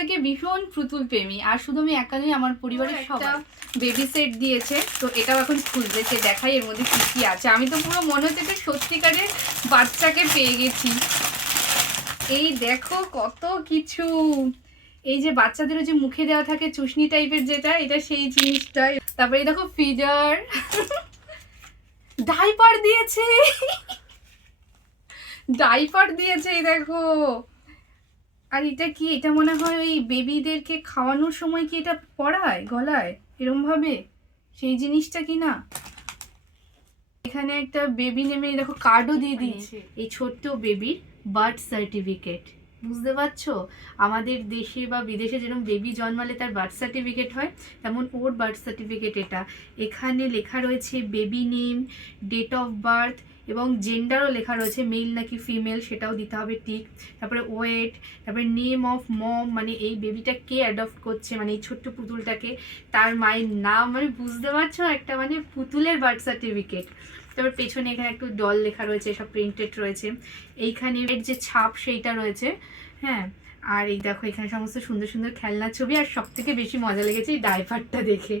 থেকে ভীষণ পুতুল প্রেমী, আর শুধু আমি একা নই, আমার পরিবারের সবাই। বেবি সেট দিয়েছে, তো এটাও এখন খুলবে, সে দেখাই এর মধ্যে কি কি আছে। আমি তো পুরো মনে হচ্ছে যে সত্যিকারের বাচ্চাকে পেয়ে গেছি। এই দেখো কত কিছু, এই যে বাচ্চাদেরও যে মুখে দেওয়া থাকে চুষনি টাইপের যেটা, এটা সেই জিনিসটা। তারপরে দেখো ফিডার, ডাইপার দিয়েছে, ডাইপার দিয়েছে, এই দেখো। আর এটা কি, এটা মনে হয় ওই বেবিদেরকে খাওয়ানোর সময় কি এটা পরায় গলায় এরম ভাবে, সেই জিনিসটা কি না। এখানে একটা বেবি নেমে দেখো কার্ডও দিয়ে দিয়েছে, এই ছোট্ট বেবির বার্থ সার্টিফিকেট। বুঝতে পারছো, আমাদের দেশে বা বিদেশে যেরকম বেবি জন্মালে তার বার্থ সার্টিফিকেট হয়, তেমন ওর বার্থ সার্টিফিকেট এটা। এখানে লেখা রয়েছে baby name, date of birth এবং জেন্ডারও লেখা রয়েছে, মেল নাকি ফিমেল সেটাও দিতে হবে ঠিক। তারপরে ওয়েট, তারপরে নেম অফ মম, মানে এই বেবিটা কে অ্যাডপ্ট করছে, মানে এই ছোট্ট পুতুলটাকে, তার মায়ের নাম, মানে বুঝতে পারছো একটা মানে পুতুলের বার্থ সার্টিফিকেট। তারপর পেছনে এখানে একটু ডল লেখা রয়েছে, সব প্রিন্টেড রয়েছে। এইখানে এর যে ছাপ সেইটা রয়েছে, হ্যাঁ। আর এই দেখো এখানে সমস্ত সুন্দর সুন্দর খেলনা ছবি, আর সব থেকে বেশি মজা লেগেছে এই ডাইপারটা দেখে।